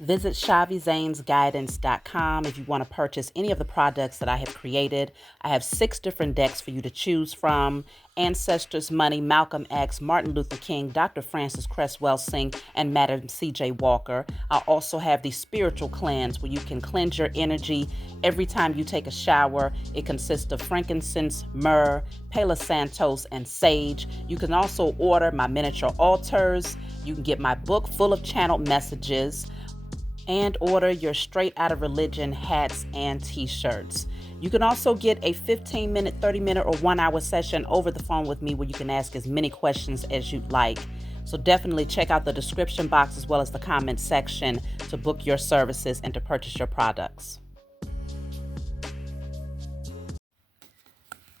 Visit ShaviZanesGuidance.com if you want to purchase any of the products that I have created. I have 6 different decks for you to choose from: Ancestors, Money, Malcolm X, Martin Luther King, Dr. Francis Cresswell Singh, and Madam C.J. Walker. I also have the Spiritual Cleanse, where you can cleanse your energy every time you take a shower. It consists of frankincense, myrrh, Palo Santos, and sage. You can also order my miniature altars. You can get my book full of channeled messages, and order your Straight Outta Religion hats and t-shirts. You can also get a 15-minute, 30-minute, or 1-hour session over the phone with me where you can ask as many questions as you'd like. So definitely check out the description box as well as the comment section to book your services and to purchase your products.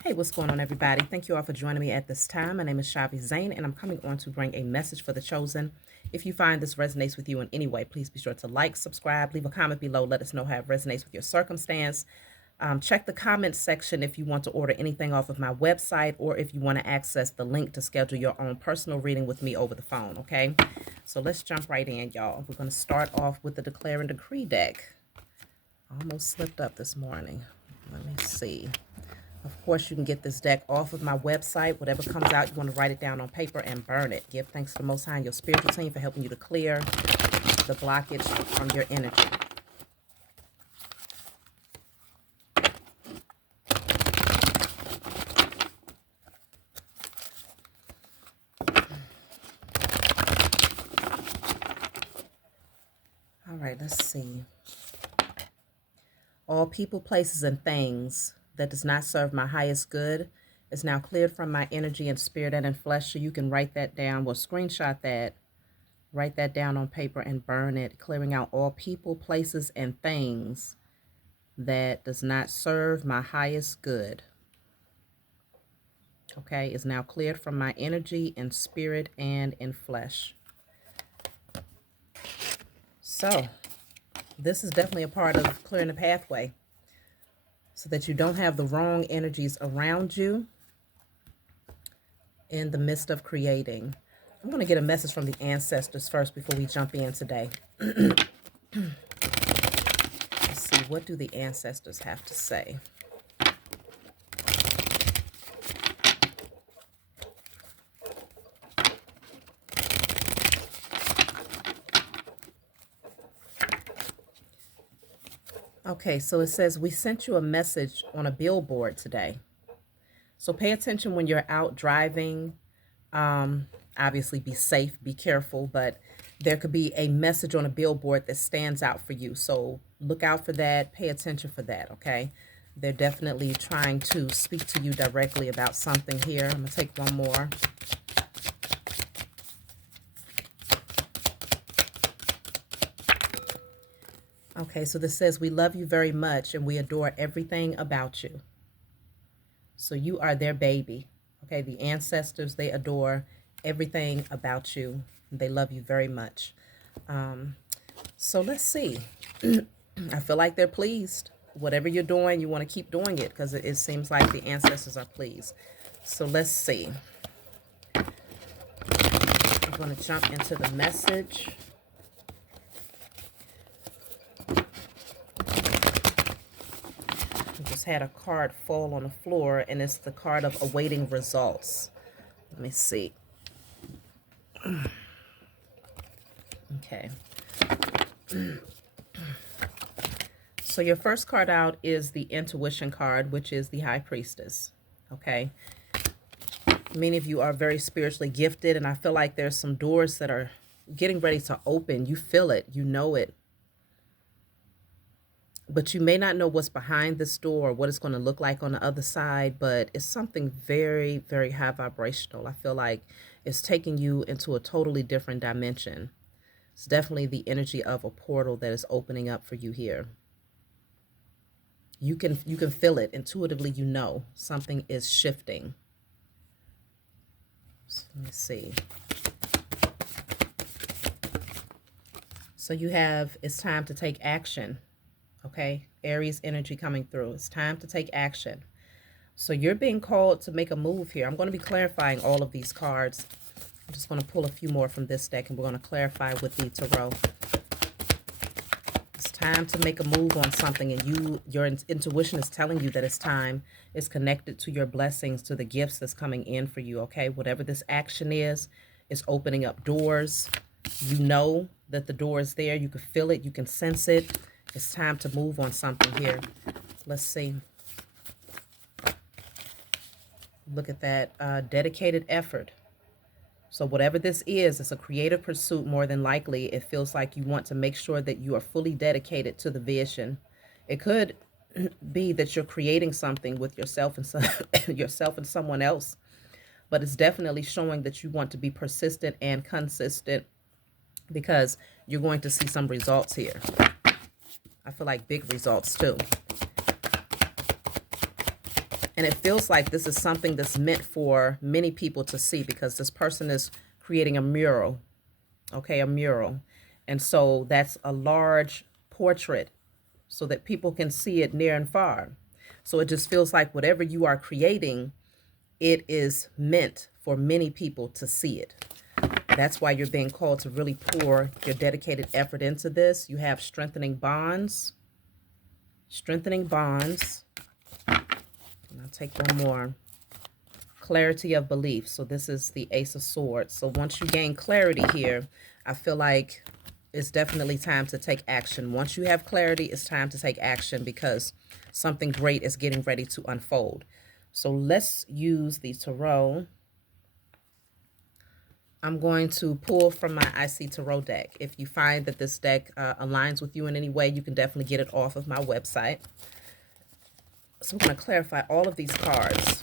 Hey, what's going on, everybody? Thank you all for joining me at this time. My name is Shavi Zane, and I'm coming on to bring a message for the chosen. If you find this resonates with you in any way, please be sure to like, subscribe, leave a comment below. Let us know how it resonates with your circumstance. Check the comments section if you want to order anything off of my website, or if you want to access the link to schedule your own personal reading with me over the phone, okay? So let's jump right in, y'all. We're going to start off with the Declare and Decree deck. Almost slipped up this morning. Let me see. Of course, you can get this deck off of my website. Whatever comes out, you want to write it down on paper and burn it. Give thanks to the Most High and your spiritual team for helping you to clear the blockage from your energy. All right, let's see. All people, places, and things that does not serve my highest good is now cleared from my energy and spirit and in flesh. So you can write that down. Well, screenshot that, write that down on paper and burn it, clearing out all people, places, and things that does not serve my highest good. Okay, is now cleared from my energy and spirit and in flesh. So this is definitely a part of clearing the pathway, so that you don't have the wrong energies around you in the midst of creating. I'm going to get a message from the ancestors first before we jump in today. Let's see, what do the ancestors have to say? Okay, so it says, we sent you a message on a billboard today. So pay attention when you're out driving. Obviously be safe, be careful, but there could be a message on a billboard that stands out for you. So look out for that, pay attention for that, okay? They're definitely trying to speak to you directly about something here. I'm gonna take one more. Okay, so this says, we love you very much and we adore everything about you. So you are their baby. Okay, the ancestors, they adore everything about you. They love you very much. So let's see. I feel like they're pleased. Whatever you're doing, you want to keep doing it, because it seems like the ancestors are pleased. So let's see. I'm going to jump into the message. Just had a card fall on the floor, and it's the card of awaiting results. Let me see. Okay. So your first card out is the intuition card, which is the High Priestess. Okay. Many of you are very spiritually gifted, and I feel like there's some doors that are getting ready to open. You feel it, you know it. But you may not know what's behind this door or what it's going to look like on the other side, but it's something very, very high vibrational. I feel like it's taking you into a totally different dimension. It's definitely the energy of a portal that is opening up for you here. You can feel it intuitively. You know something is shifting. So let me see. So you have, it's time to take action. Okay, Aries energy coming through. It's time to take action. So you're being called to make a move here. I'm going to be clarifying all of these cards. I'm just going to pull a few more from this deck, and we're going to clarify with the tarot. time to make a move on something, and your intuition is telling you that it's time. It's connected to your blessings, to the gifts that's coming in for you, okay? Whatever this action is opening up doors. You know that the door is there. You can feel it. You can sense it. It's time to move on something here. Let's see. Look at that dedicated effort. So whatever this is, it's a creative pursuit more than likely. It feels like you want to make sure that you are fully dedicated to the vision. It could be that you're creating something with yourself and yourself and someone else, but it's definitely showing that you want to be persistent and consistent, because you're going to see some results here. I feel like big results too. And it feels like this is something that's meant for many people to see, because this person is creating a mural, okay, a mural. And so that's a large portrait so that people can see it near and far. So it just feels like whatever you are creating, it is meant for many people to see it. That's why you're being called to really pour your dedicated effort into this. You have strengthening bonds. Strengthening bonds. And I'll take one more. Clarity of belief. So this is the Ace of Swords. So once you gain clarity here, I feel like it's definitely time to take action. Once you have clarity, it's time to take action, because something great is getting ready to unfold. So let's use the tarot. I'm going to pull from my IC Tarot deck. If you find that this deck aligns with you in any way, you can definitely get it off of my website. So I'm going to clarify all of these cards.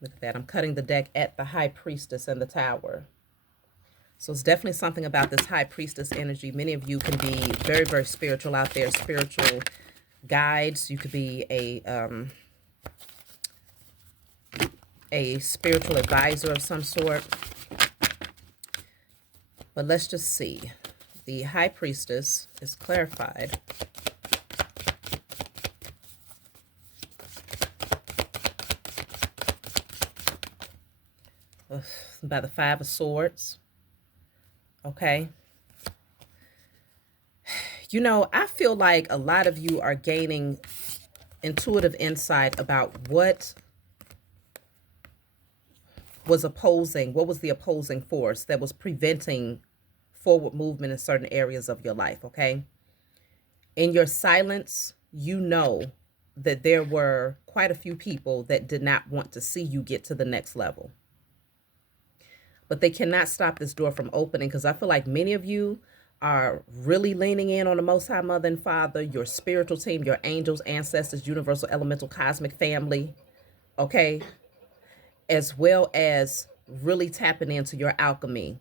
Look at that. I'm cutting the deck at the High Priestess and the Tower. So it's definitely something about this High Priestess energy. Many of you can be very, very spiritual out there, spiritual guides. You could be a spiritual advisor of some sort. But let's just see. The High Priestess is clarified. By the Five of Swords. Okay. You know, I feel like a lot of you are gaining intuitive insight about what was opposing, what was the opposing force that was preventing forward movement in certain areas of your life, okay? In your silence, you know that there were quite a few people that did not want to see you get to the next level. But they cannot stop this door from opening, because I feel like many of you are really leaning in on the Most High Mother and Father, your spiritual team, your angels, ancestors, universal, elemental, cosmic family, okay? As well as really tapping into your alchemy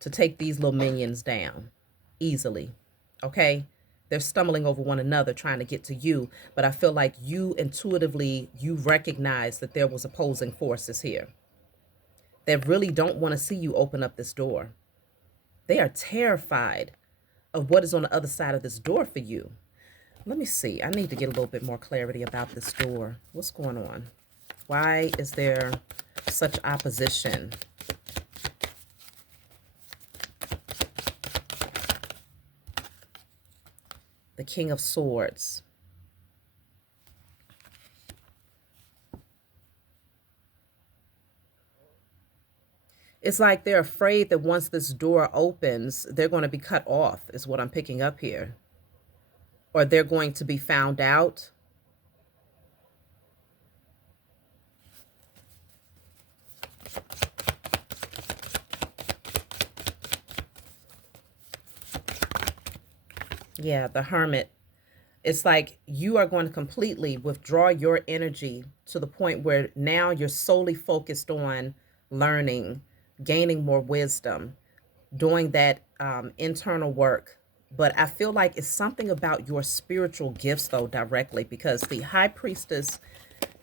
to take these little minions down easily, okay? They're stumbling over one another trying to get to you, but I feel like you intuitively, you recognize that there was opposing forces here that really don't want to see you open up this door. They are terrified of what is on the other side of this door for you. Let me see. I need to get a little bit more clarity about this door. What's going on? Why is there such opposition? The King of Swords. It's like they're afraid that once this door opens, they're going to be cut off, is what I'm picking up here. Or they're going to be found out. Yeah, the Hermit. It's like you are going to completely withdraw your energy to the point where now you're solely focused on learning, gaining more wisdom, doing that internal work. But I feel like it's something about your spiritual gifts, though, directly, because the High Priestess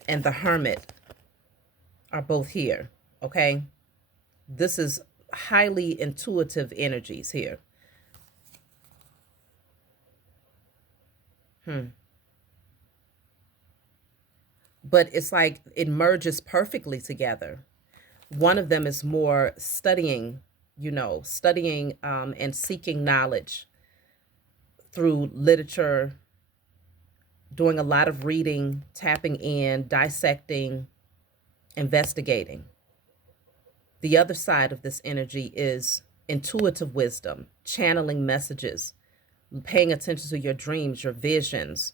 and the Hermit are both here, okay? This is highly intuitive energies here. But it's like it merges perfectly together. One of them is more studying, studying and seeking knowledge through literature, doing a lot of reading, tapping in, dissecting, investigating. The other side of this energy is intuitive wisdom, channeling messages, paying attention to your dreams, your visions.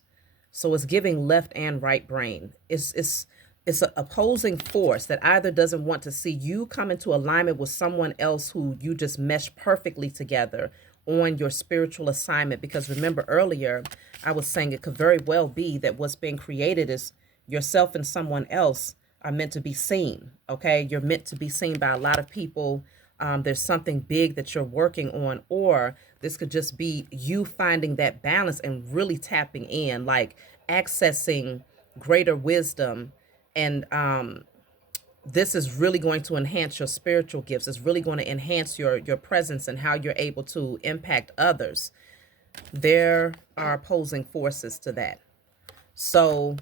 So it's giving left and right brain. It's an opposing force that either doesn't want to see you come into alignment with someone else who you just mesh perfectly together on your spiritual assignment. Because remember earlier, I was saying it could very well be that what's being created is yourself and someone else are meant to be seen. Okay, you're meant to be seen by a lot of people. There's something big that you're working on, or this could just be you finding that balance and really tapping in, like accessing greater wisdom. And this is really going to enhance your spiritual gifts. It's really going to enhance your presence and how you're able to impact others. There are opposing forces to that. So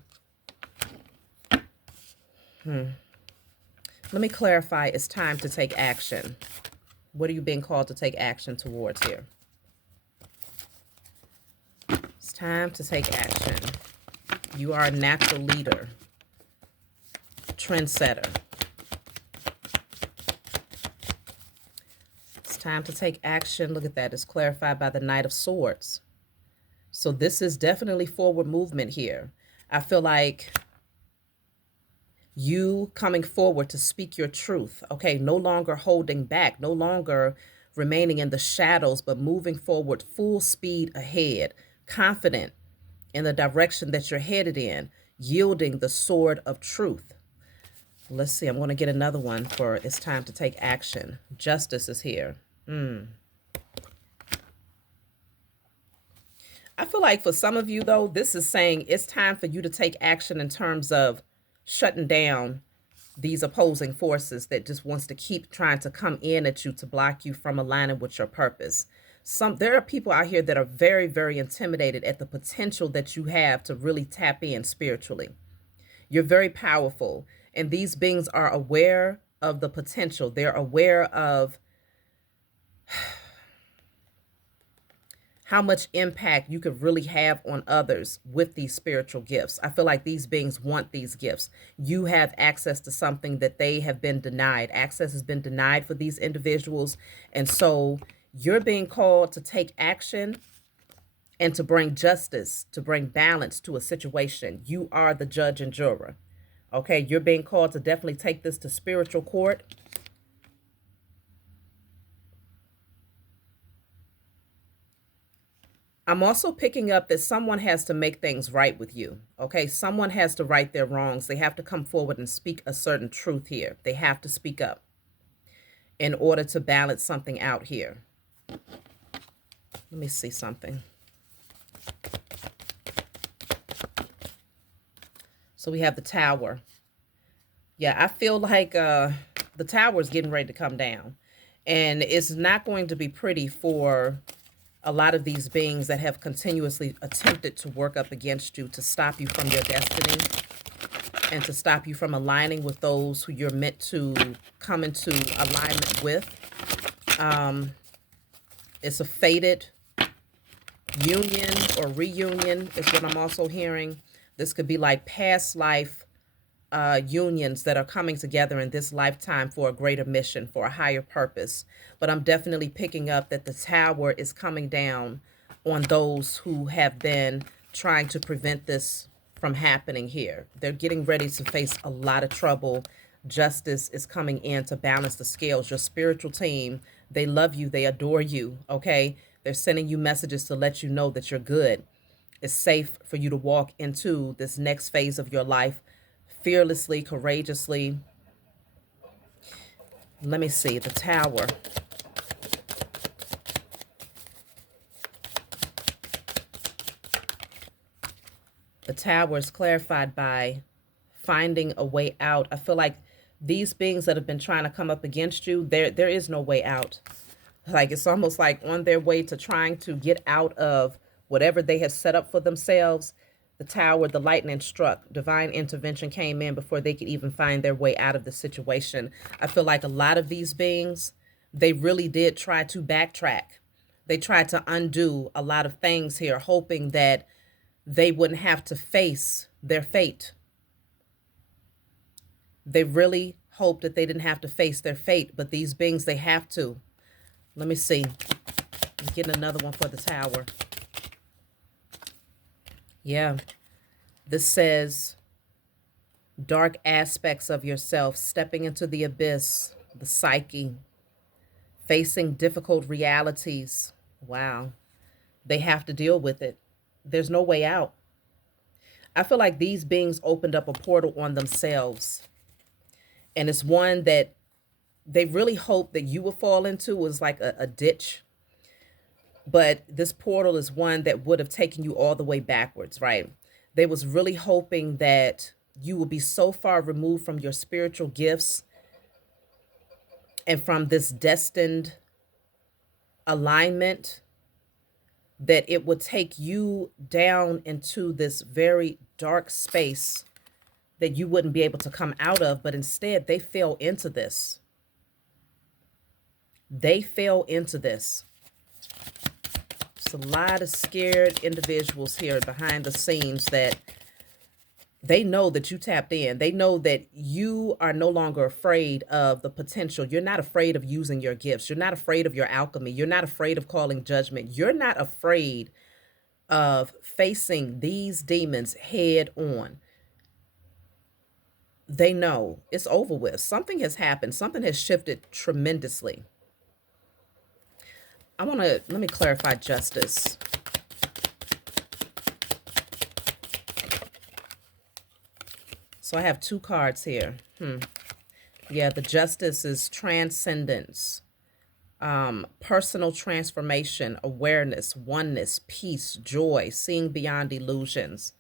let me clarify. It's time to take action. What are you being called to take action towards here? It's time to take action. You are a natural leader, trendsetter. It's time to take action. Look at that. It's clarified by the Knight of Swords. So this is definitely forward movement here. I feel like you coming forward to speak your truth. Okay, no longer holding back, no longer remaining in the shadows, but moving forward full speed ahead, confident in the direction that you're headed in, yielding the sword of truth. Let's see, I'm going to get another one for it's time to take action. Justice is here. I feel like for some of you, though, this is saying it's time for you to take action in terms of shutting down these opposing forces that just wants to keep trying to come in at you to block you from aligning with your purpose. There are people out here that are very, very intimidated at the potential that you have to really tap in spiritually. You're very powerful, and these beings are aware of the potential. They're aware of how much impact you could really have on others with these spiritual gifts. I feel like these beings want these gifts. You have access to something that they have been denied. Access has been denied for these individuals. And so you're being called to take action and to bring justice, to bring balance to a situation. You are the judge and juror. Okay, you're being called to definitely take this to spiritual court. I'm also picking up that someone has to make things right with you. Okay, someone has to right their wrongs. They have to come forward and speak a certain truth here. They have to speak up in order to balance something out here. Let me see something. So we have the Tower. Yeah, I feel like the Tower is getting ready to come down. And it's not going to be pretty for a lot of these beings that have continuously attempted to work up against you to stop you from your destiny and to stop you from aligning with those who you're meant to come into alignment with. It's a fated union or reunion is what I'm also hearing. This could be like past life unions that are coming together in this lifetime for a greater mission, for a higher purpose. But I'm definitely picking up that the Tower is coming down on those who have been trying to prevent this from happening here. They're getting ready to face a lot of trouble. Justice is coming in to balance the scales. Your spiritual team, they love you, they adore you, okay? They're sending you messages to let you know that you're good. It's safe for you to walk into this next phase of your life fearlessly, courageously. Let me see, the Tower. The Tower is clarified by finding a way out. I feel like these beings that have been trying to come up against you, there is no way out. Like it's almost like on their way to trying to get out of whatever they have set up for themselves. The tower, the lightning struck. Divine intervention came in before they could even find their way out of the situation. I feel like a lot of these beings, they really did try to backtrack. They tried to undo a lot of things here, hoping that they wouldn't have to face their fate. They really hoped that they didn't have to face their fate, but these beings, they have to. Let me see. I'm getting another one for the tower. Yeah. This says dark aspects of yourself, stepping into the abyss, the psyche, facing difficult realities. Wow. They have to deal with it. There's no way out. I feel like these beings opened up a portal on themselves. And it's one that they really hoped that you would fall into, was like a ditch. But this portal is one that would have taken you all the way backwards, right? They was really hoping that you will be so far removed from your spiritual gifts and from this destined alignment that it would take you down into this very dark space that you wouldn't be able to come out of. But instead, they fell into this. They fell into this. There's a lot of scared individuals here behind the scenes that they know that you tapped in. They know that you are no longer afraid of the potential. You're not afraid of using your gifts. You're not afraid of your alchemy. You're not afraid of calling judgment. You're not afraid of facing these demons head on. They know it's over with. Something has happened. Something has shifted tremendously. Let me clarify justice. So I have two cards here. Yeah, the justice is transcendence, personal transformation, awareness, oneness, peace, joy, seeing beyond illusions.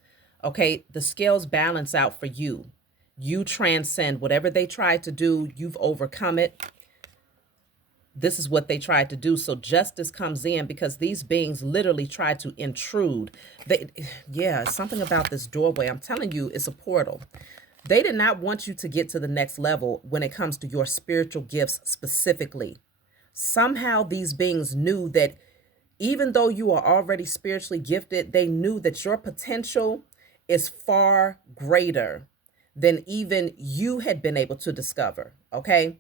Okay, the scales balance out for you. You transcend whatever they tried to do. You've overcome it. This is what they tried to do. So justice comes in because these beings literally tried to intrude. Yeah, something about this doorway. I'm telling you, it's a portal. They did not want you to get to the next level when it comes to your spiritual gifts specifically. Somehow these beings knew that even though you are already spiritually gifted, they knew that your potential is far greater than even you had been able to discover. Okay.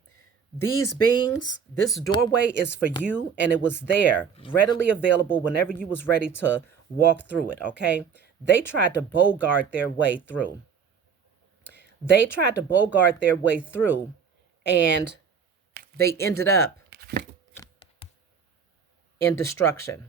These beings, this doorway is for you, and it was there, readily available whenever you was ready to walk through it, okay? They tried to bogart their way through. They tried to bogart their way through, and they ended up in destruction.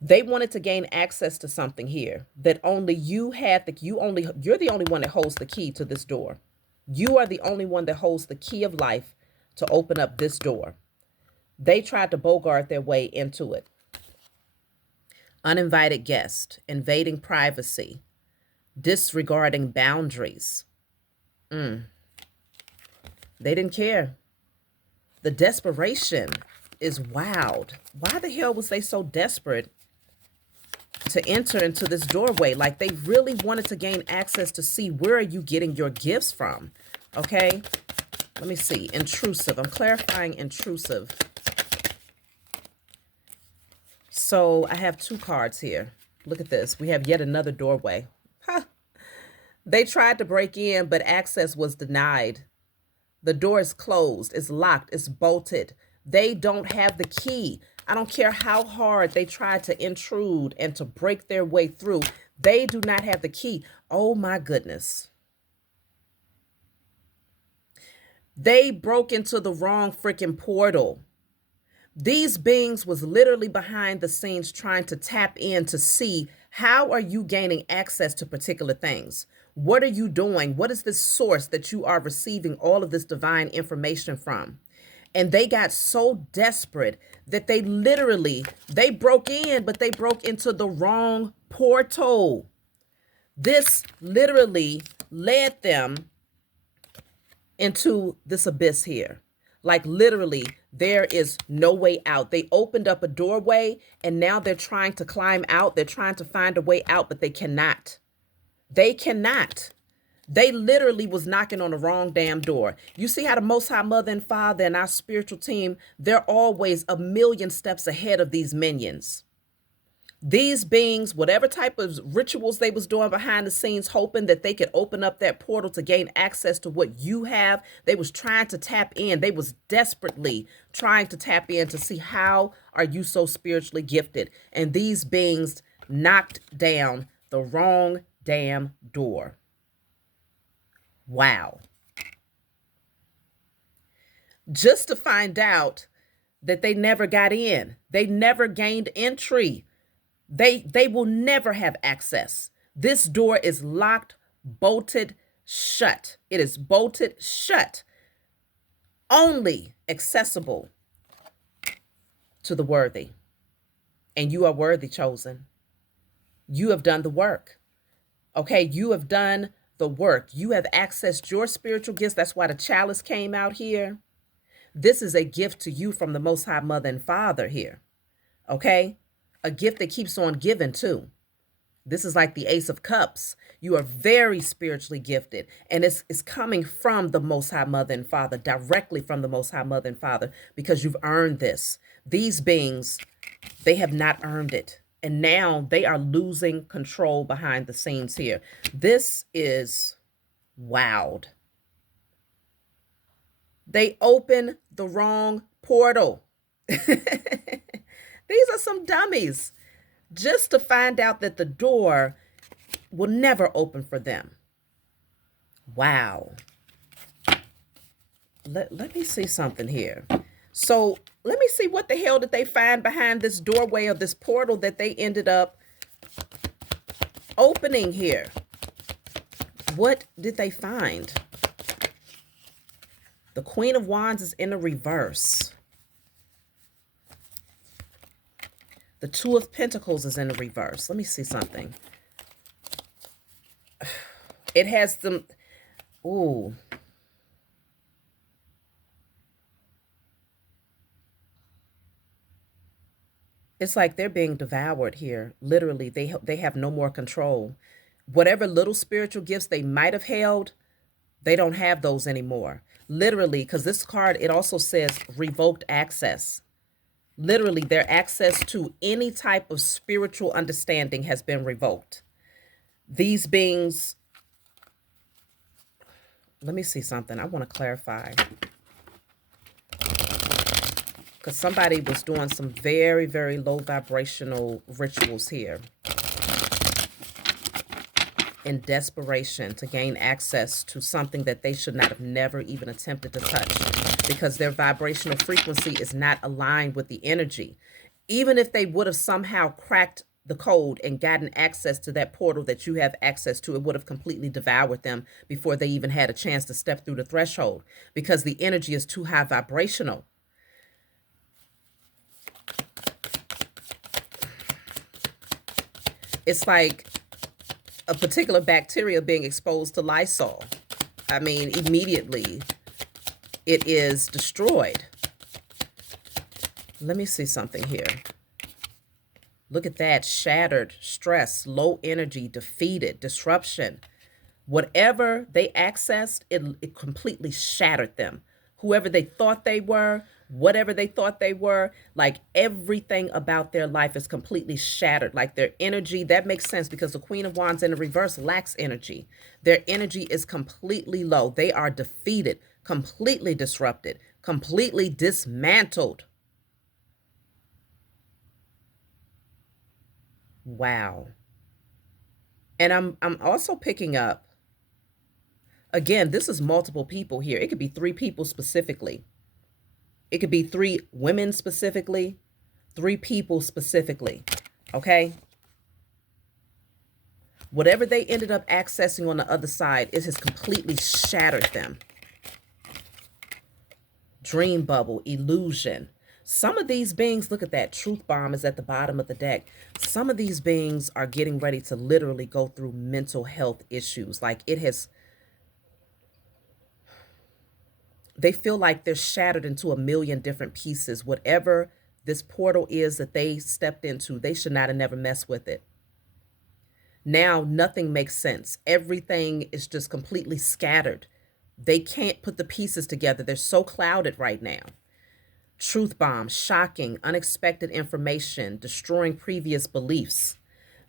They wanted to gain access to something here that only you had. You're the only one that holds the key to this door. You are the only one that holds the key of life to open up this door. They tried to bogart their way into it. Uninvited guest, invading privacy, disregarding boundaries. They didn't care. The desperation is wild. Why the hell was they so desperate to enter into this doorway? Like, they really wanted to gain access to see, where are you getting your gifts from? Okay, let me see. Intrusive. I'm clarifying intrusive. So I have two cards here. Look at this. We have yet another doorway. They tried to break in, but access was denied. The door is closed. It's locked. It's bolted. They don't have the key. I don't care how hard they try to intrude and to break their way through. They do not have the key. Oh my goodness. They broke into the wrong freaking portal. These beings was literally behind the scenes trying to tap in to see, how are you gaining access to particular things? What are you doing? What is this source that you are receiving all of this divine information from? And they got so desperate that they broke in, but they broke into the wrong portal. This literally led them into this abyss here. Like literally, there is no way out. They opened up a doorway and now they're trying to climb out. They're trying to find a way out, but they cannot. They cannot. They literally was knocking on the wrong damn door. You see how the Most High Mother and Father and our spiritual team, they're always a million steps ahead of these minions. These beings, whatever type of rituals they was doing behind the scenes, hoping that they could open up that portal to gain access to what you have, they was trying to tap in. They was desperately trying to tap in to see how are you so spiritually gifted. And these beings knocked down the wrong damn door. Wow. Just to find out that they never got in. They never gained entry. They will never have access. This door is locked, bolted shut. It is bolted shut. Only accessible to the worthy. And you are worthy, chosen. You have done the work. Okay, you have done the work. You have accessed your spiritual gifts. That's why the chalice came out here. This is a gift to you from the Most High Mother and Father here. Okay? A gift that keeps on giving too. This is like the Ace of Cups. You are very spiritually gifted. And it's coming from the Most High Mother and Father, directly from the Most High Mother and Father, because you've earned this. These beings, they have not earned it. And now they are losing control behind the scenes here. This is wild. They open the wrong portal. These are some dummies, just to find out that the door will never open for them. Wow. Let me see something here. So let me see, what the hell did they find behind this doorway or this portal that they ended up opening here? What did they find? The Queen of Wands is in the reverse. The Two of Pentacles is in the reverse. Let me see something. It has some, ooh. It's like they're being devoured here. Literally, they have no more control. Whatever little spiritual gifts they might have held, they don't have those anymore. Literally, because this card, it also says revoked access. Literally, their access to any type of spiritual understanding has been revoked. These beings, let me see something. I want to clarify. Because somebody was doing some very, very low vibrational rituals here in desperation to gain access to something that they should not have never even attempted to touch, because their vibrational frequency is not aligned with the energy. Even if they would have somehow cracked the code and gotten access to that portal that you have access to, it would have completely devoured them before they even had a chance to step through the threshold, because the energy is too high vibrational. It's like a particular bacteria being exposed to Lysol. I mean, immediately it is destroyed. Let me see something here. Look at that. Shattered, stress, low energy, defeated, disruption. Whatever they accessed, it completely shattered them. Whoever they thought they were, whatever they thought they were, like everything about their life is completely shattered. Like their energy, that makes sense, because the Queen of Wands in the reverse lacks energy. Their energy is completely low. They are defeated, completely disrupted, completely dismantled. Wow. And I'm also picking up, again, this is multiple people here. It could be 3 people specifically. It could be 3 women specifically, 3 people specifically, okay? Whatever they ended up accessing on the other side, it has completely shattered them. Dream bubble, illusion. Some of these beings, look at that, truth bomb is at the bottom of the deck. Some of these beings are getting ready to literally go through mental health issues. Like it has, They feel like they're shattered into a million different pieces. Whatever this portal is that they stepped into, they should not have never messed with it. Now nothing makes sense. Everything is just completely scattered. They can't put the pieces together. They're so clouded right now. Truth bomb, shocking, unexpected information, destroying previous beliefs.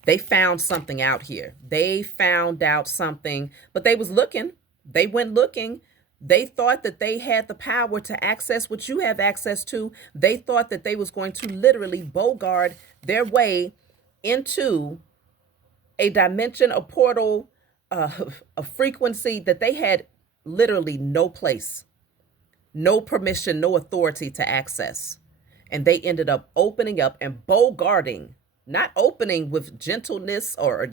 They found something out here. They found out something, but they was looking. They went looking. They thought that they had the power to access what you have access to. They thought that they was going to literally bogart their way into a dimension, a portal, a frequency that they had literally no place, no permission, no authority to access. And they ended up opening up and bogarting, not opening with gentleness or,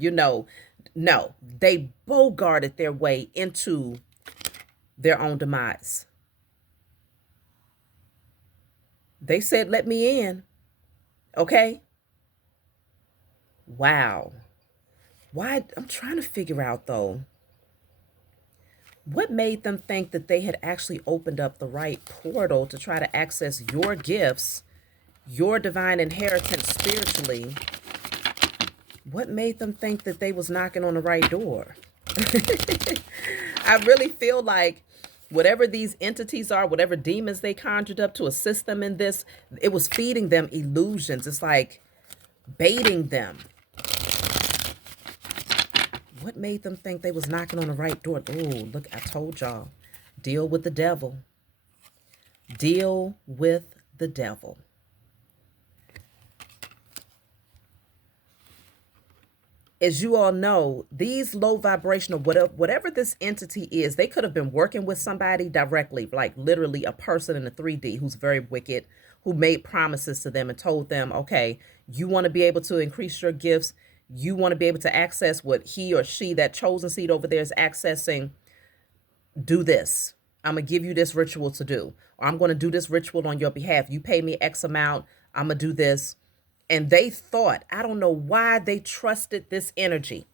no, they bogarted their way into their own demise. They said, let me in. Okay. Wow. Why? I'm trying to figure out though, what made them think that they had actually opened up the right portal to try to access your gifts, your divine inheritance spiritually? What made them think that they was knocking on the right door? I really feel like whatever these entities are, whatever demons they conjured up to assist them in this, it was feeding them illusions. It's like baiting them. What made them think they was knocking on the right door? Oh, look, I told y'all. Deal with the devil. Deal with the devil. As you all know, these low vibrational, whatever this entity is, they could have been working with somebody directly, like literally a person in the 3D who's very wicked, who made promises to them and told them, okay, you want to be able to increase your gifts. You want to be able to access what he or she, that chosen seed over there, is accessing. Do this. I'm going to give you this ritual to do. Or I'm going to do this ritual on your behalf. You pay me X amount. I'm going to do this. And they thought, I don't know why they trusted this energy.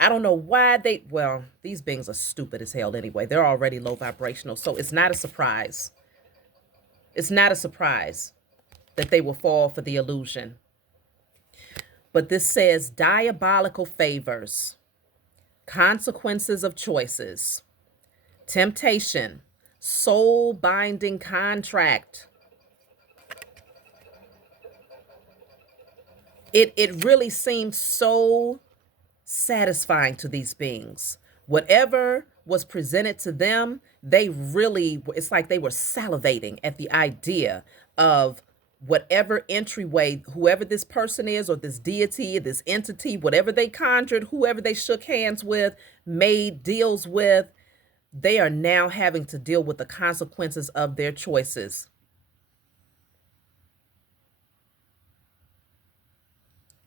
I don't know why well, these beings are stupid as hell anyway. They're already low vibrational. So it's not a surprise. It's not a surprise that they will fall for the illusion. But this says diabolical favors, consequences of choices, temptation, soul binding contract. It really seemed so satisfying to these beings. Whatever was presented to them, it's like they were salivating at the idea of whatever entryway, whoever this person is, or this deity, this entity, whatever they conjured, whoever they shook hands with, made deals with, they are now having to deal with the consequences of their choices.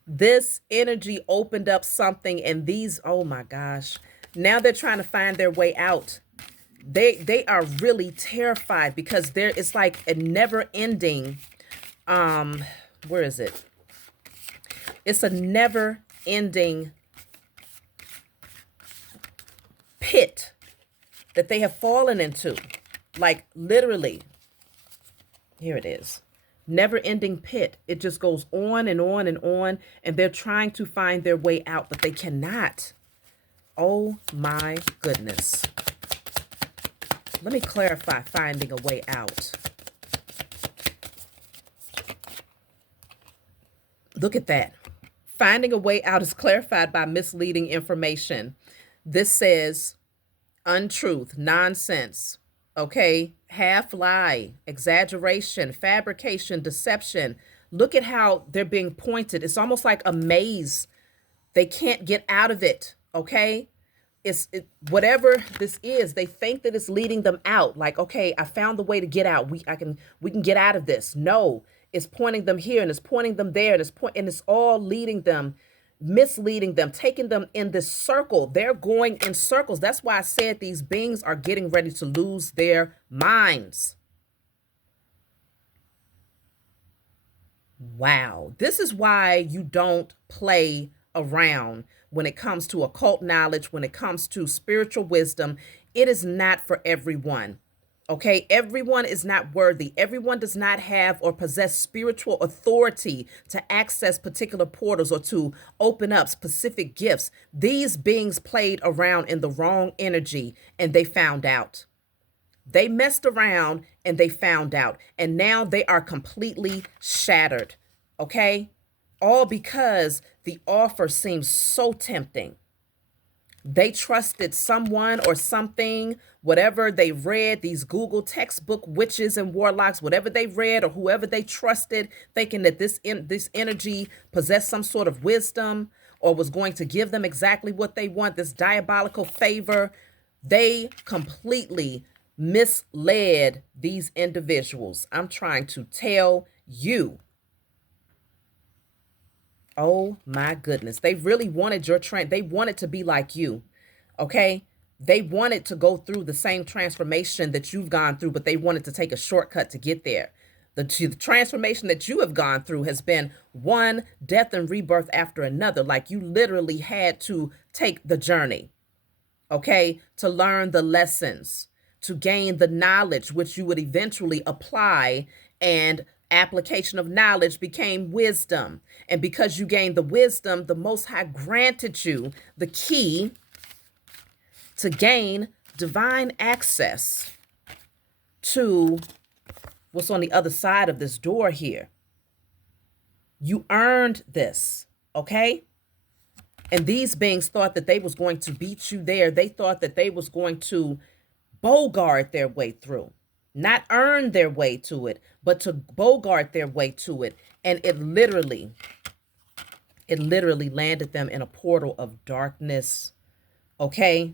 This energy opened up something, and these, oh my gosh, now they're trying to find their way out. They are really terrified because it's like a never ending, where is it? It's a never ending pit that they have fallen into. Like literally, here it is. Never ending pit. It just goes on and on and on, and they're trying to find their way out, but they cannot. Oh my goodness. Let me clarify finding a way out. Look at that. Finding a way out is clarified by misleading information. This says untruth, nonsense, okay? Half lie, exaggeration, fabrication, deception. Look at how they're being pointed. It's almost like a maze. They can't get out of it, okay? Whatever this is, they think that it's leading them out. Like, okay, I found the way to get out. We can get out of this. No, it's pointing them here and it's pointing them there, and it's all leading them, misleading them, taking them in this circle. They're going in circles. That's why I said these beings are getting ready to lose their minds. Wow. This is why you don't play around when it comes to occult knowledge, when it comes to spiritual wisdom. It is not for everyone. Okay, everyone is not worthy. Everyone does not have or possess spiritual authority to access particular portals or to open up specific gifts. These beings played around in the wrong energy and they found out. They messed around and they found out. And now they are completely shattered. Okay? All because the offer seems so tempting. They trusted someone or something, whatever they read, these Google textbook witches and warlocks, whatever they read or whoever they trusted, thinking that this energy possessed some sort of wisdom or was going to give them exactly what they want, this diabolical favor. They completely misled these individuals. I'm trying to tell you. Oh my goodness. They really wanted your trend. They wanted to be like you. Okay. They wanted to go through the same transformation that you've gone through, but they wanted to take a shortcut to get there. The transformation that you have gone through has been one death and rebirth after another. Like you literally had to take the journey, okay, to learn the lessons, to gain the knowledge, which you would eventually apply, and application of knowledge became wisdom. And because you gained the wisdom, the Most High granted you the key to gain divine access to what's on the other side of this door here. You earned this, okay? And these beings thought that they was going to beat you there. They thought that they was going to bogart their way through, not earn their way to it, but to bogart their way to it. And it literally landed them in a portal of darkness, okay?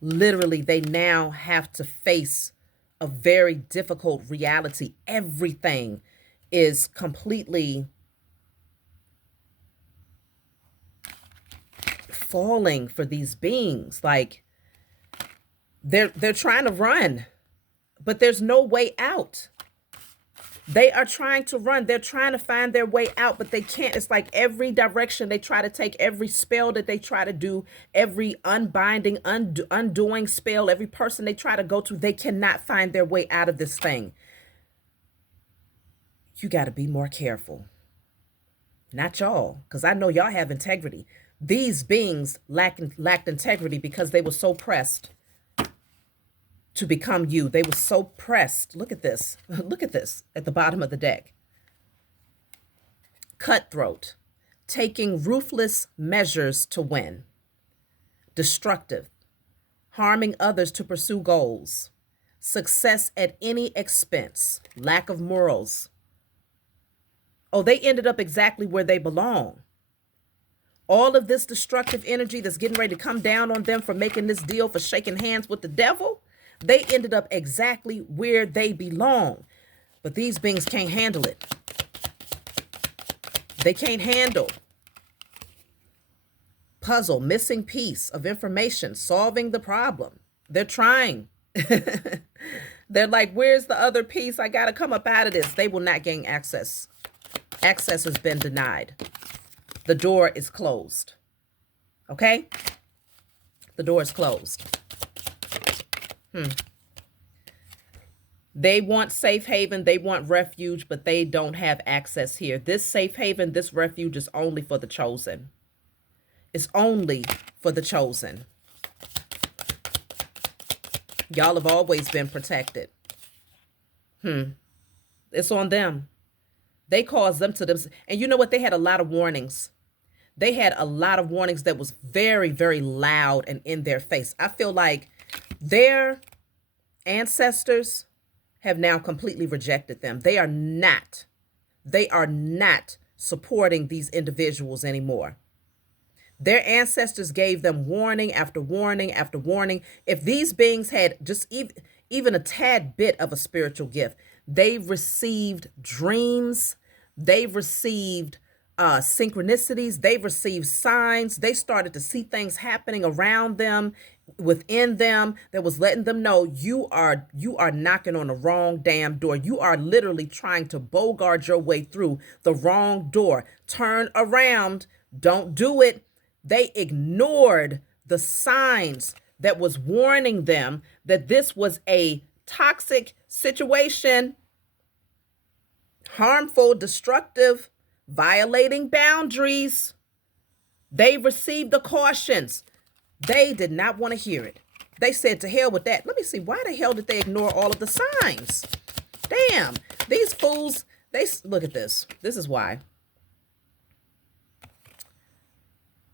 Literally, they now have to face a very difficult reality. Everything is completely falling for these beings. Like they're trying to run, but there's no way out. They are trying to run. They're trying to find their way out, but they can't. It's like every direction they try to take, every spell that they try to do, every unbinding, undoing spell, every person they try to go to, they cannot find their way out of this thing. You got to be more careful. Not y'all, because I know y'all have integrity. These beings lacked integrity because they were so pressed to become you. They were so pressed. Look at this. Look at this at the bottom of the deck. Cutthroat, taking ruthless measures to win. Destructive, harming others to pursue goals. Success at any expense. Lack of morals. Oh, they ended up exactly where they belong. All of this destructive energy that's getting ready to come down on them for making this deal, for shaking hands with the devil, they ended up exactly where they belong. But these beings can't handle it. They can't handle puzzle, missing piece of information, solving the problem. They're trying. They're like, where's the other piece? I got to come up out of this. They will not gain access. Access has been denied. The door is closed. Okay? The door is closed. They want safe haven. They want refuge, but they don't have access here. This safe haven, this refuge is only for the chosen. It's only for the chosen. Y'all have always been protected. It's on them. They caused them to them. And you know what? They had a lot of warnings. They had a lot of warnings that was very, very loud and in their face. I feel like their ancestors have now completely rejected them. They are not supporting these individuals anymore. Their ancestors gave them warning after warning after warning. If these beings had just even a tad bit of a spiritual gift, they received dreams, they received synchronicities, they received signs. They started to see things happening around them, within them, that was letting them know you are knocking on the wrong damn door. You are literally trying to bogart your way through the wrong door. Turn around. Don't do it. They ignored the signs that was warning them that this was a toxic situation, harmful, destructive, violating boundaries. They received the cautions. They did not want to hear it. They said, to hell with that. Let me see. Why the hell did they ignore all of the signs? Damn. These fools, look at this. This is why.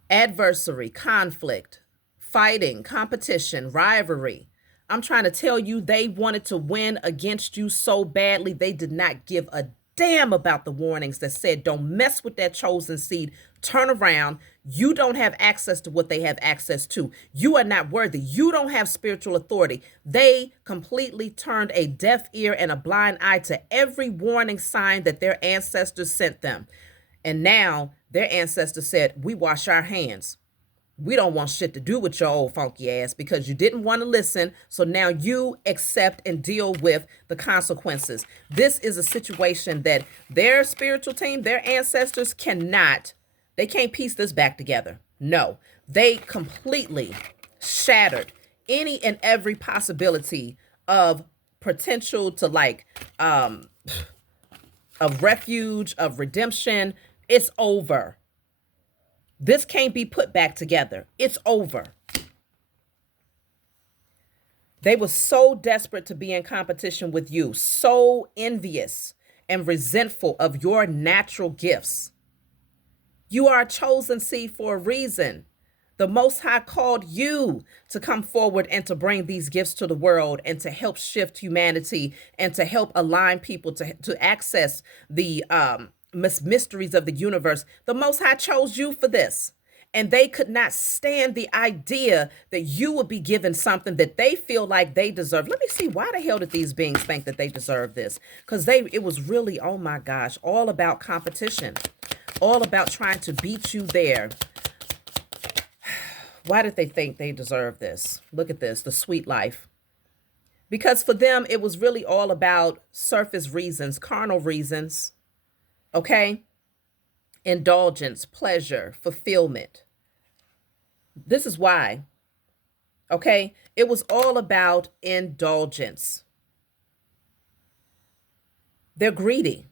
Adversary, conflict, fighting, competition, rivalry. I'm trying to tell you, they wanted to win against you so badly. They did not give a damn about the warnings that said, don't mess with that chosen seed. Turn around. You don't have access to what they have access to. You are not worthy. You don't have spiritual authority. They completely turned a deaf ear and a blind eye to every warning sign that their ancestors sent them. And now their ancestors said, we wash our hands. We don't want shit to do with your old funky ass because you didn't want to listen. So now you accept and deal with the consequences. This is a situation that their spiritual team, their ancestors they can't piece this back together. No, they completely shattered any and every possibility of potential to of refuge, of redemption. It's over. This can't be put back together. It's over. They were so desperate to be in competition with you, so envious and resentful of your natural gifts. You are a chosen seed for a reason. The Most High called you to come forward and to bring these gifts to the world and to help shift humanity and to help align people to access the mysteries of the universe. The Most High chose you for this. And they could not stand the idea that you would be given something that they feel like they deserve. Let me see, why the hell did these beings think that they deserve this? Because it was really, oh my gosh, all about competition, all about trying to beat you there. Why did they think they deserve this? Look at this, the sweet life. Because for them, it was really all about surface reasons, carnal reasons. Okay? Indulgence, pleasure, fulfillment. This is why. Okay? It was all about indulgence. They're greedy.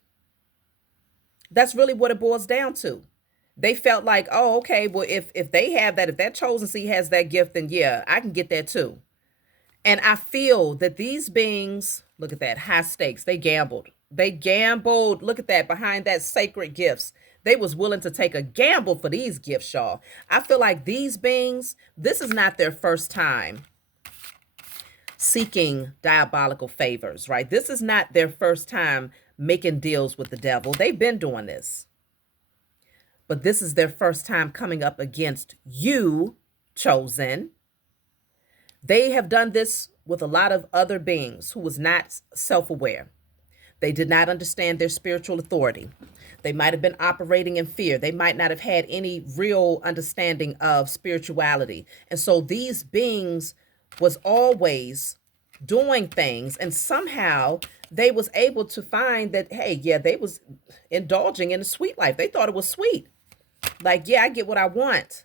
That's really what it boils down to. They felt like, oh, okay, well, if they have that, if that chosen seed has that gift, then yeah, I can get that too. And I feel that these beings, look at that, high stakes, they gambled. They gambled. Look at that, behind that sacred gifts. They was willing to take a gamble for these gifts, y'all. I feel like these beings, this is not their first time seeking diabolical favors, right? This is not their first time making deals with the devil. They've been doing this. But this is their first time coming up against you, chosen. They have done this with a lot of other beings who was not self-aware. They did not understand their spiritual authority. They might have been operating in fear. They might not have had any real understanding of spirituality. And so these beings was always doing things, and somehow they was able to find that, hey, yeah, they was indulging in a sweet life. They thought it was sweet. Like, yeah, I get what I want.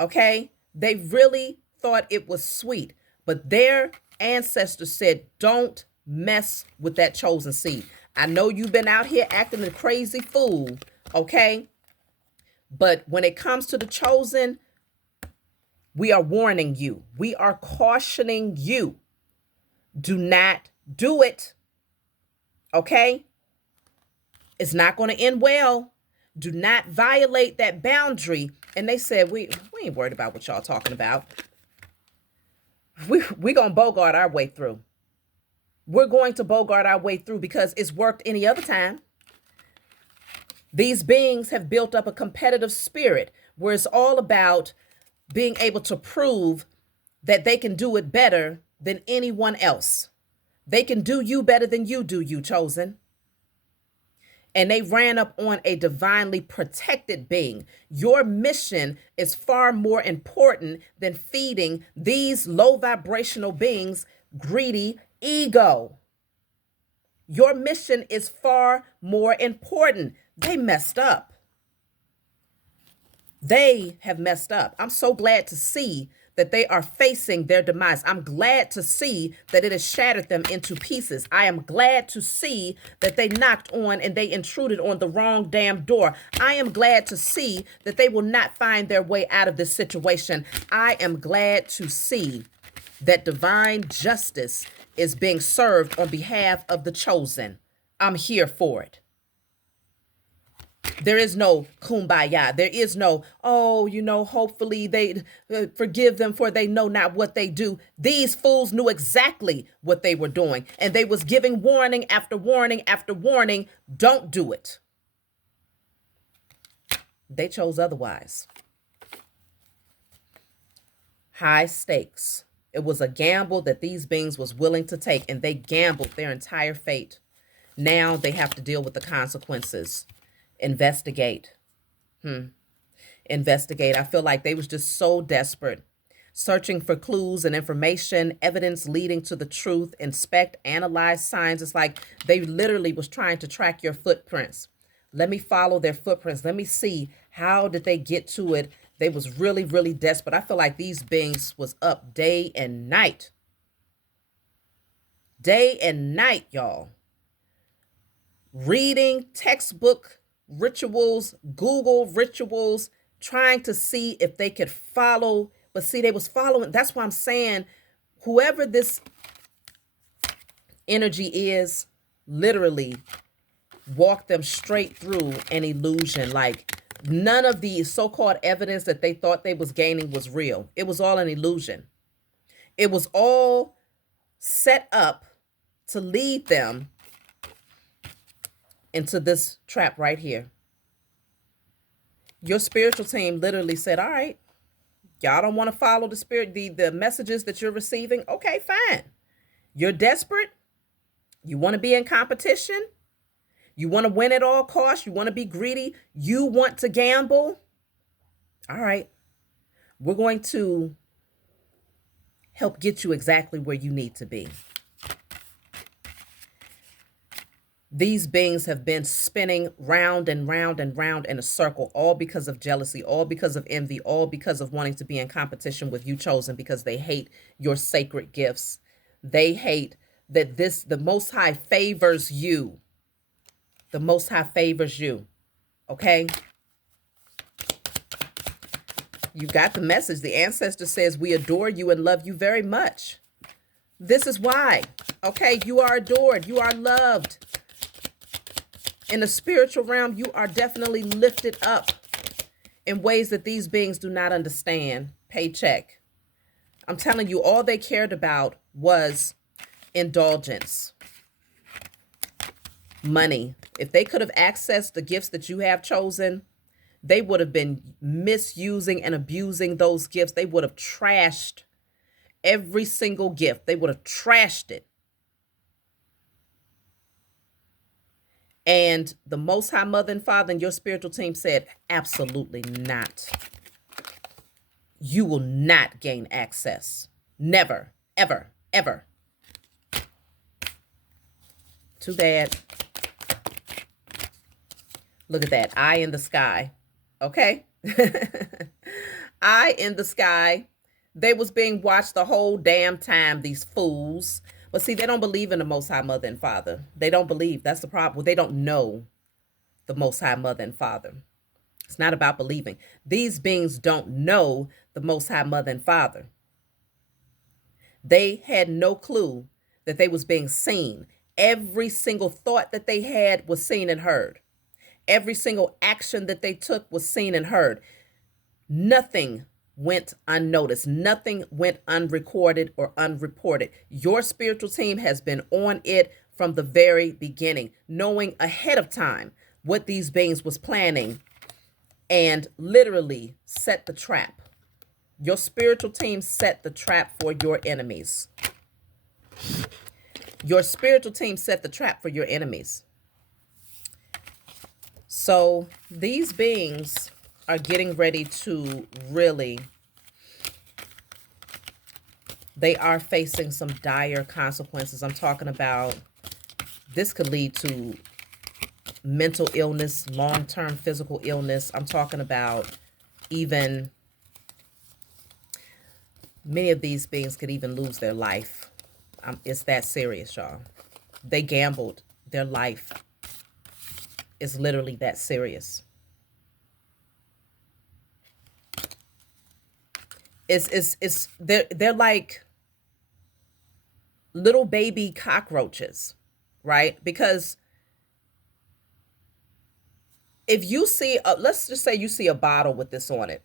Okay? They really thought it was sweet. But their ancestors said, don't mess with that chosen seed. I know you've been out here acting a crazy fool, okay? But when it comes to the chosen, we are warning you. We are cautioning you. Do not do it, okay? It's not going to end well. Do not violate that boundary. And they said, we ain't worried about what y'all talking about. We going to bogart our way through. We're going to bogart our way through because it's worked any other time. These beings have built up a competitive spirit where it's all about being able to prove that they can do it better than anyone else. They can do you better than you do, you chosen. And they ran up on a divinely protected being. Your mission is far more important than feeding these low vibrational beings greedy ego. Your mission is far more important. They messed up. They have messed up. I'm so glad to see that they are facing their demise. I'm glad to see that it has shattered them into pieces. I am glad to see that they knocked on and they intruded on the wrong damn door. I am glad to see that they will not find their way out of this situation. I am glad to see that divine justice is being served on behalf of the chosen. I'm here for it. There is no kumbaya. There is no, oh, hopefully they forgive them for they know not what they do. These fools knew exactly what they were doing. And they was giving warning after warning after warning. Don't do it. They chose otherwise. High stakes. It was a gamble that these beings was willing to take, and they gambled their entire fate. Now they have to deal with the consequences. Investigate. Investigate. I feel like they was just so desperate, searching for clues and information, evidence leading to the truth, inspect, analyze signs. It's like they literally was trying to track your footprints. Let me follow their footprints. Let me see, how did they get to it? They was really, really desperate. I feel like these beings was up day and night. Day and night, y'all. Reading textbook rituals, Google rituals, trying to see if they could follow. But see, they was following. That's why I'm saying whoever this energy is, literally walk them straight through an illusion. Like none of the so-called evidence that they thought they was gaining was real. It was all an illusion. It was all set up to lead them into this trap right here. Your spiritual team literally said, all right, y'all don't want to follow the spirit, the messages that you're receiving. Okay, fine. You're desperate. You want to be in competition. You want to win at all costs. You want to be greedy. You want to gamble. All right. We're going to help get you exactly where you need to be. These beings have been spinning round and round and round in a circle, all because of jealousy, all because of envy, all because of wanting to be in competition with you chosen, because they hate your sacred gifts. They hate that the Most High favors you. The Most High favors you. Okay? You got the message. The ancestor says, we adore you and love you very much. This is why. Okay? You are adored. You are loved. In the spiritual realm, you are definitely lifted up in ways that these beings do not understand. Paycheck. I'm telling you, all they cared about was indulgence. Money. If they could have accessed the gifts that you have chosen, they would have been misusing and abusing those gifts. They would have trashed every single gift. They would have trashed it. And the Most High Mother and Father and your spiritual team said, absolutely not. You will not gain access. Never, ever, ever. Too bad. Look at that. Eye in the sky. Okay? Eye in the sky. They was being watched the whole damn time, these fools. But see, they don't believe in the Most High Mother and Father. They don't believe. That's the problem. Well, they don't know the Most High Mother and Father. It's not about believing. These beings don't know the Most High Mother and Father. They had no clue that they was being seen. Every single thought that they had was seen and heard. Every single action that they took was seen and heard. Nothing went unnoticed. Nothing went unrecorded or unreported. Your spiritual team has been on it from the very beginning, knowing ahead of time what these beings was planning, and literally set the trap. Your spiritual team set the trap for your enemies. Your spiritual team set the trap for your enemies. So these beings are getting ready to really, they are facing some dire consequences. I'm talking about, this could lead to mental illness, long-term physical illness. I'm talking about even Many of these beings could even lose their life. It's that serious, y'all. They gambled their life. It's literally that serious. They're like little baby cockroaches, right? Because if you see, let's just say you see a bottle with this on it,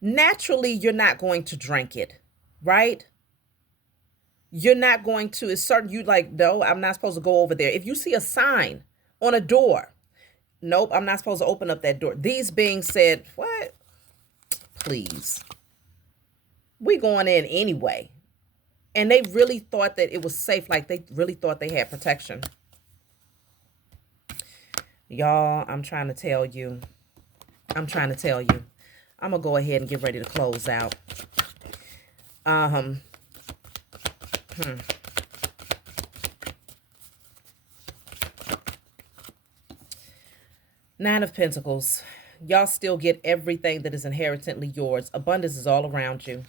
naturally you're not going to drink it, right? You're not going to, it's certain, you like, no, I'm not supposed to go over there. If you see a sign on a door, nope, I'm not supposed to open up that door. These beings said, what? Please. We going in anyway. And they really thought that it was safe. Like they really thought they had protection. Y'all, I'm trying to tell you. I'm going to go ahead and get ready to close out. Nine of Pentacles. Y'all still get everything that is inherently yours. Abundance is all around you.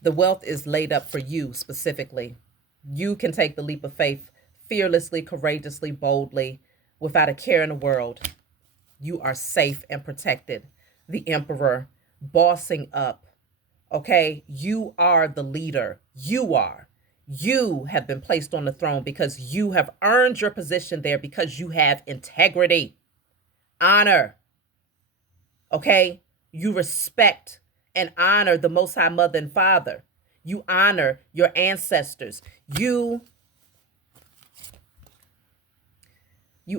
The wealth is laid up for you specifically. You can take the leap of faith fearlessly, courageously, boldly, without a care in the world. You are safe and protected. The Emperor, bossing up. Okay, you are the leader. You are. You have been placed on the throne because you have earned your position there, because you have integrity, honor. Okay, you respect and honor the Most High Mother and Father. You honor your ancestors. You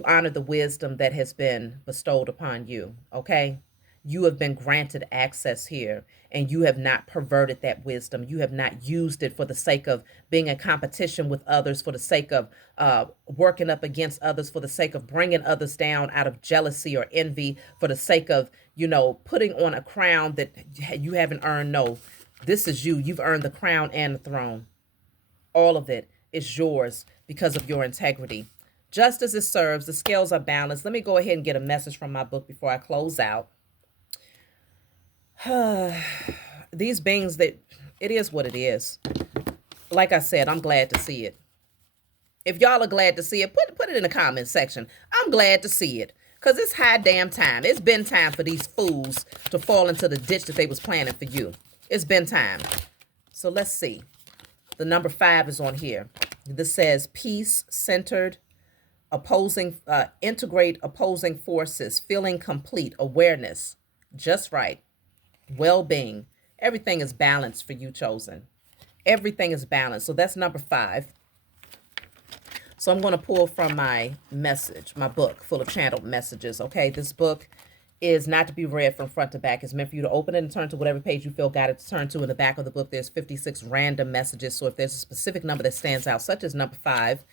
honor the wisdom that has been bestowed upon you, okay? You have been granted access here, and you have not perverted that wisdom. You have not used it for the sake of being in competition with others, for the sake of working up against others, for the sake of bringing others down out of jealousy or envy, for the sake of, putting on a crown that you haven't earned. No, this is you. You've earned the crown and the throne. All of it is yours because of your integrity. Just as it serves, the scales are balanced. Let me go ahead and get a message from my book before I close out. These beings, that it is what it is. Like I said, I'm glad to see it. If y'all are glad to see it, put it in the comment section. I'm glad to see it. Because it's high damn time. It's been time for these fools to fall into the ditch that they was planning for you. It's been time. So let's see. The number 5 is on here. This says peace, centered, integrate opposing forces, feeling complete, awareness, just right, well-being. Everything is balanced for you, chosen. Everything is balanced. So that's number 5. So I'm going to pull from my book full of channeled messages. Okay, this book is not to be read from front to back. It's meant for you to open it and turn to whatever page you feel guided to turn to. In the back of the book, there's 56 random messages. So if there's a specific number that stands out, such as number 5,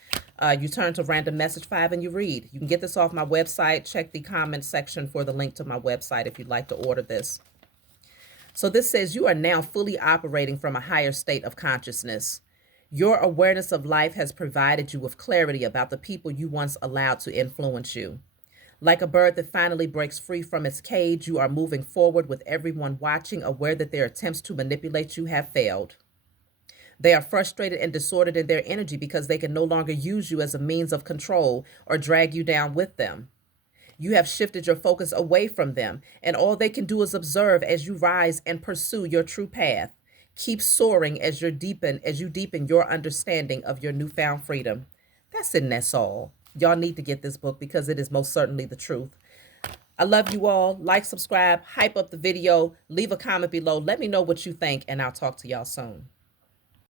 you turn to random message 5 and you read. You can get this off my website. Check the comment section for the link to my website if you'd like to order this. So this says you are now fully operating from a higher state of consciousness. Your awareness of life has provided you with clarity about the people you once allowed to influence you. Like a bird that finally breaks free from its cage, you are moving forward with everyone watching, aware that their attempts to manipulate you have failed. They are frustrated and disordered in their energy because they can no longer use you as a means of control or drag you down with them. You have shifted your focus away from them, and all they can do is observe as you rise and pursue your true path. Keep soaring as you deepen your understanding of your newfound freedom. That's it, and that's all. Y'all need to get this book because it is most certainly the truth. I love you all. Like, subscribe, hype up the video, leave a comment below. Let me know what you think, and I'll talk to y'all soon.